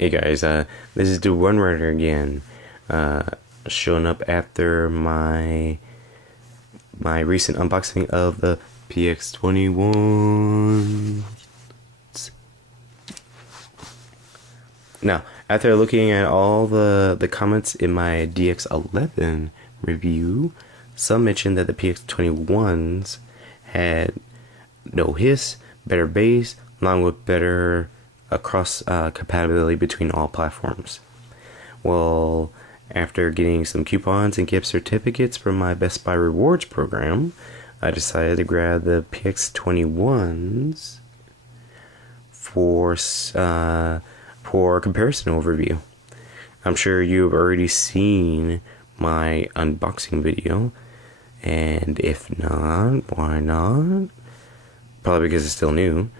Hey guys, this is the One Rider again, showing up after my recent unboxing of the PX21. Now, after looking at all the comments in my DX11 review, some mentioned that the PX21s had no hiss, better bass, along with better cross compatibility between all platforms. Well, after getting some coupons and gift certificates from my Best Buy Rewards program, I decided to grab the PX21s for comparison overview. I'm sure you've already seen my unboxing video, and if not, why not? Probably because it's still new.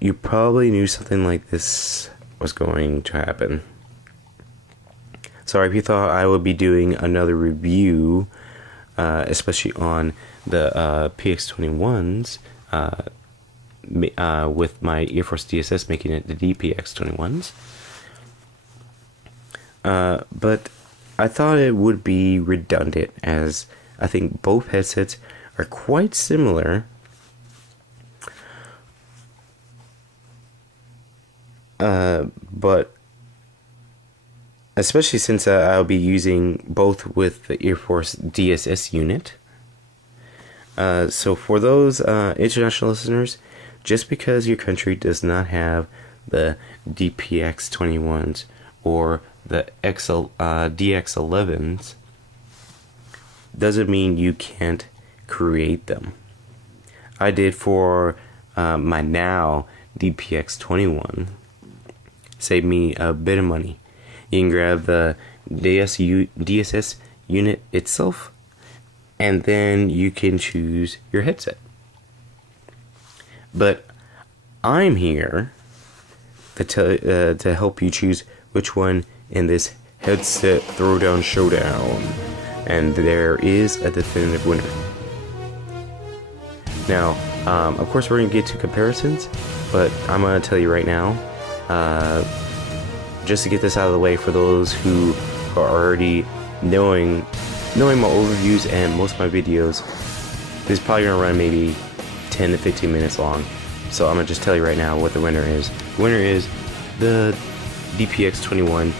You probably knew something like this was going to happen. Sorry if you thought I would be doing another review, especially on the PX21s, with my Air Force DSS making it the DPX21s. But I thought it would be redundant, as I think both headsets are quite similar. But especially since I'll be using both with the Air Force DSS unit. So for those international listeners, just because your country does not have the DPX21s or the DX11s doesn't mean you can't create them. I did for my now DPX21. Save me a bit of money. You can grab the DSS unit itself, and then you can choose your headset. But I'm here to help you choose which one in this headset Throwdown Showdown, and there is a definitive winner. Now, of course, we're gonna get to comparisons, but I'm gonna tell you right now. Just to get this out of the way, for those who are already knowing my overviews and most of my videos, this is probably gonna run maybe 10 to 15 minutes long. So I'm gonna just tell you right now what the winner is. The winner is the DPX21.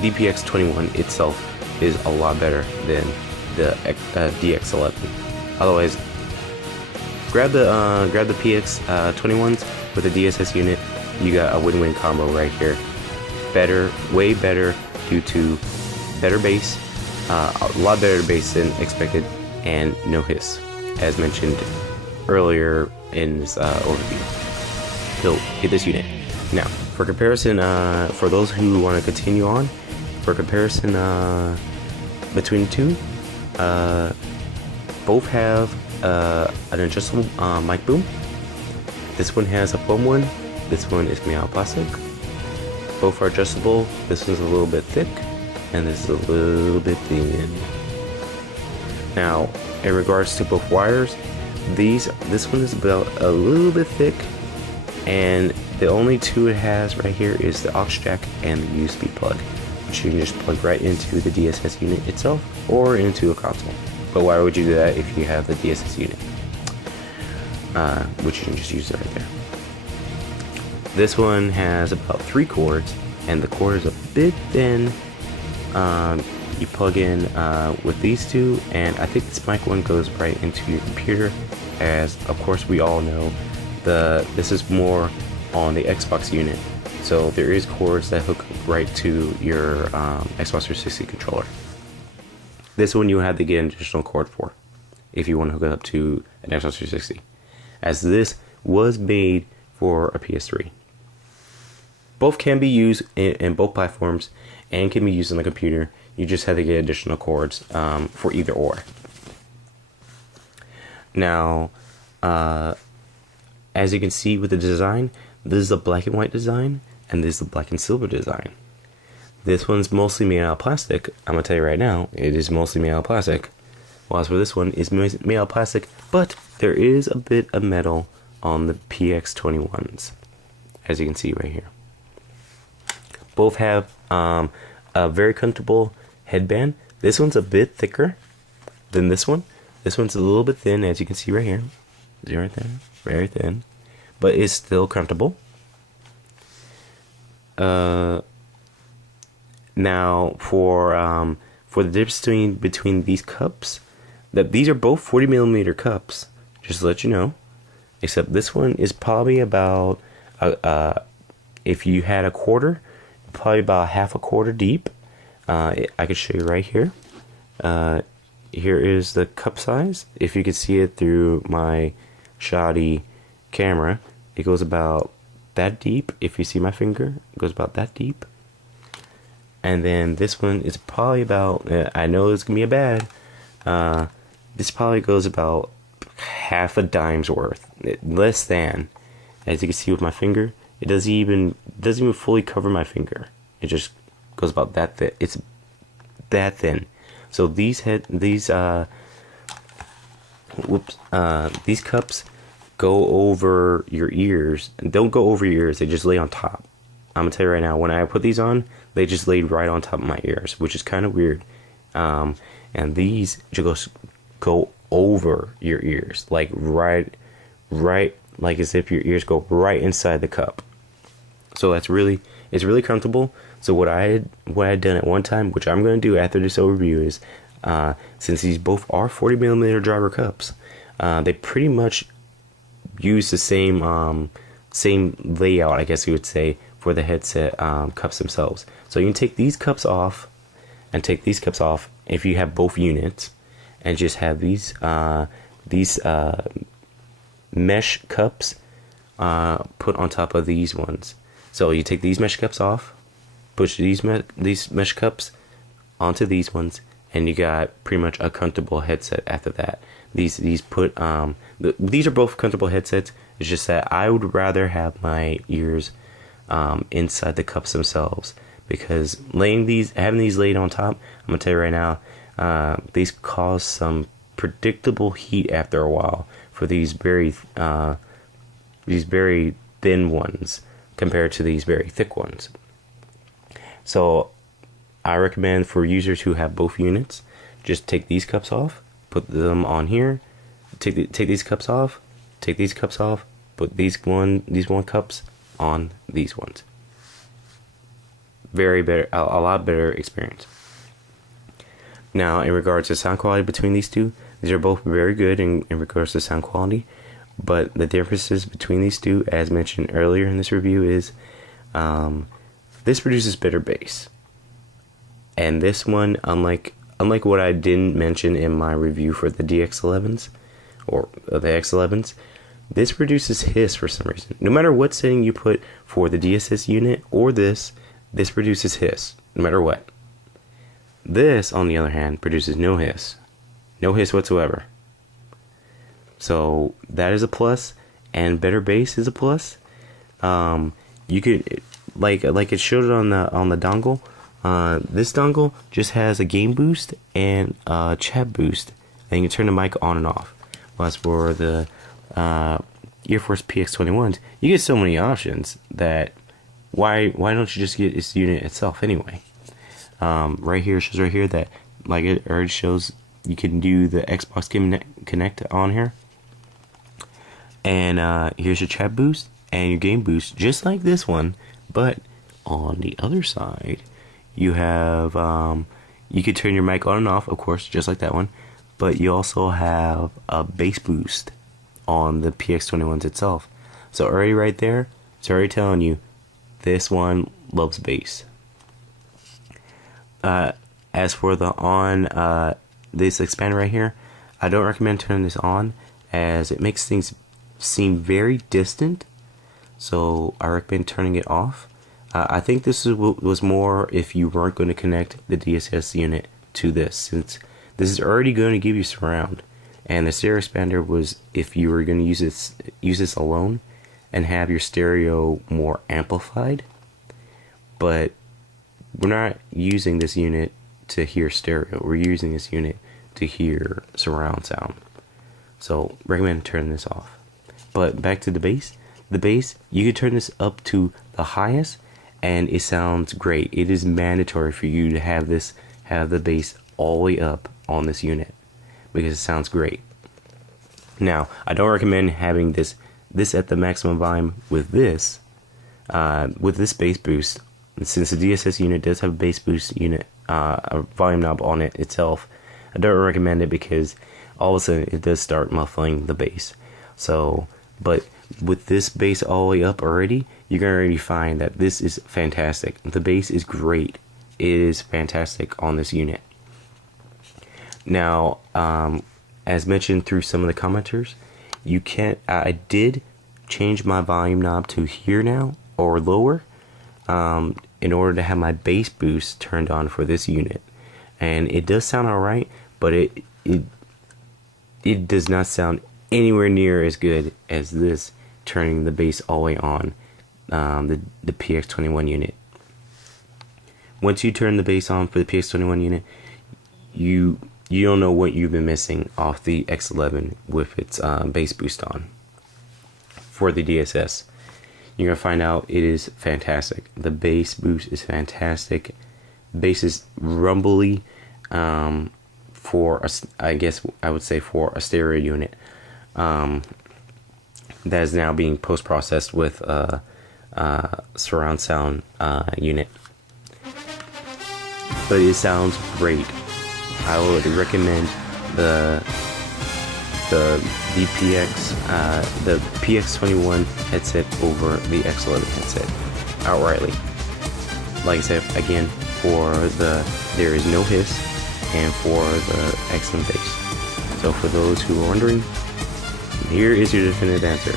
DPX21 itself is a lot better than the DX11. Otherwise, grab the PX21s with the DSS unit. You got a win-win combo right here. Better, way better, due to better bass, a lot better bass than expected, and no hiss, as mentioned earlier in this overview. So get this unit. Now, for comparison, for those who want to continue on, for comparison between the two, both have an adjustable mic boom. This one has a foam one. This one is made out of plastic. Both are adjustable. This one's a little bit thick, and this is a little bit thin. Now, in regards to both wires, this one is about a little bit thick, and the only two it has right here is the aux jack and the USB plug, which you can just plug right into the DSS unit itself or into a console. But why would you do that if you have the DSS unit? Which you can just use it right there. This one has about 3 cords, and the cord is a bit thin. You plug in with these two, and I think this mic one goes right into your computer, as of course we all know this is more on the Xbox unit, so there is cords that hook right to your Xbox 360 controller. This one you have to get an additional cord for if you want to hook it up to an Xbox 360, as this was made for a PS3. Both can be used in both platforms and can be used on the computer. You just have to get additional cords for either or. Now, as you can see with the design, this is a black and white design, and this is a black and silver design. This one's mostly made out of plastic. I'm gonna tell you right now, it is mostly made out of plastic. Whilst for this one, it's made out of plastic, but there is a bit of metal on the PX21s. as you can see right here. Both have a very comfortable headband. This one's a bit thicker than this one. This one's a little bit thin, as you can see right here. See right there, very thin, but it's still comfortable. Now for the difference between these cups, that these are both 40mm cups, just to let you know, except this one is probably about if you had a quarter, probably about half a quarter deep. I could show you right here. Here is the cup size. If you could see it through my shoddy camera, it goes about that deep. If you see my finger, it goes about that deep. And then this one is probably about, I know it's gonna be a bad, this probably goes about half a dime's worth, less than. As you can see with my finger, it doesn't even fully cover my finger. It just goes about that thin. It's that thin. So these cups go over your ears, and don't go over your ears. They just lay on top. I'm gonna tell you right now, when I put these on, they just laid right on top of my ears, which is kind of weird. And these just go over your ears, like right, like as if your ears go right inside the cup. So it's really comfortable. So what I had done at one time, which I'm gonna do after this overview, is since these both are 40mm driver cups, they pretty much use the same layout, I guess you would say, for the headset cups themselves. So you can take these cups off and take these cups off if you have both units, and just have these mesh cups put on top of these ones. So you take these mesh cups off, push these mesh cups onto these ones, and you got pretty much a comfortable headset after that. These are both comfortable headsets. It's just that I would rather have my ears inside the cups themselves, because having these laid on top, I'm gonna tell you right now, these cause some predictable heat after a while for these very thin ones compared to these very thick ones. So I recommend for users who have both units, just take these cups off, put them on here, take these cups off, take these cups off, put these one cups on these ones. Very better, a lot better experience. Now, in regards to sound quality between these two, these are both very good in regards to sound quality, but the differences between these two, as mentioned earlier in this review, is this produces better bass, and this one, unlike what I didn't mention in my review for the DX11s or the X11s, this produces hiss for some reason. No matter what setting you put for the DSS unit or this produces hiss, no matter what. This, on the other hand, produces no hiss whatsoever. So that is a plus, and better bass is a plus. You could, like it showed it on the dongle. This dongle just has a gain boost and a chat boost, and you can turn the mic on and off. Well, as for the Air Force PX21s, you get so many options that why don't you just get this unit itself anyway? Right here, it shows right here that, like it already shows, you can do the Xbox Connect on here. And here's your chat boost and your game boost, just like this one, but on the other side, you have you could turn your mic on and off, of course, just like that one, but you also have a bass boost on the PX21s itself. So already right there, it's already telling you this one loves bass. As for the on, this expander right here, I don't recommend turning this on, as it makes things seem very distant. So I recommend turning it off. I think this was more if you weren't going to connect the DSS unit to this, since this is already going to give you surround, and the stereo expander was if you were going to use this alone and have your stereo more amplified. But we're not using this unit to hear stereo. We're using this unit to hear surround sound. So recommend turning this off. But back to the bass. the bass, you can turn this up to the highest and it sounds great. It is mandatory for you to have the bass all the way up on this unit because it sounds great. Now, I don't recommend having this at the maximum volume with this bass boost. Since the DSS unit does have a bass boost unit, a volume knob on it itself, I don't recommend it because all of a sudden it does start muffling the bass. So, but with this bass all the way up already, you're gonna already find that this is fantastic. The bass is great. It is fantastic on this unit. Now, as mentioned through some of the commenters, I did change my volume knob to here now or lower, in order to have my bass boost turned on for this unit, and it does sound alright, but it does not sound anywhere near as good as this turning the bass all the way on, the PX21 unit. Once you turn the bass on for the PX21 unit, you don't know what you've been missing off the X11 with its bass boost on. For the DSS, you're gonna find out it is fantastic. The bass boost is fantastic. Bass is rumbly, I guess I would say for a stereo unit that is now being post-processed with surround sound unit. But it sounds great. I would recommend the PX21 headset over the X11 headset outrightly. Like I said, again, there is no hiss, and for the excellent bass. So for those who are wondering, here is your definitive answer: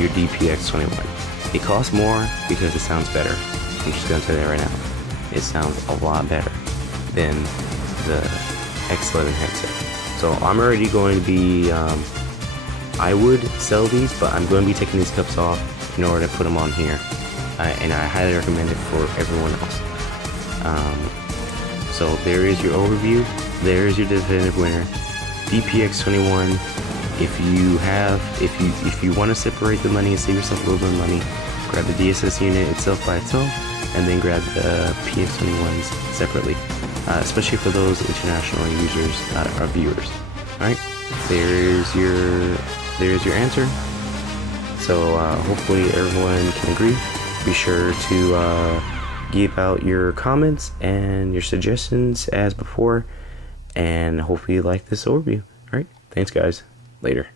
your DPX21. It costs more because it sounds better. I'm just gonna tell you that right now. It sounds a lot better than the X11 headset. So I'm already going to be, I would sell these, but I'm going to be taking these cups off in order to put them on here. And I highly recommend it for everyone else. So there is your overview. There is your definitive winner, DPX21. If you want to separate the money and save yourself a little bit of money, grab the DSS unit itself by itself, and then grab the PX21s separately. Especially for those international users or viewers. Alright, there's your answer. So hopefully everyone can agree. Be sure to give out your comments and your suggestions as before, and hopefully you like this overview. Alright, thanks guys. Later.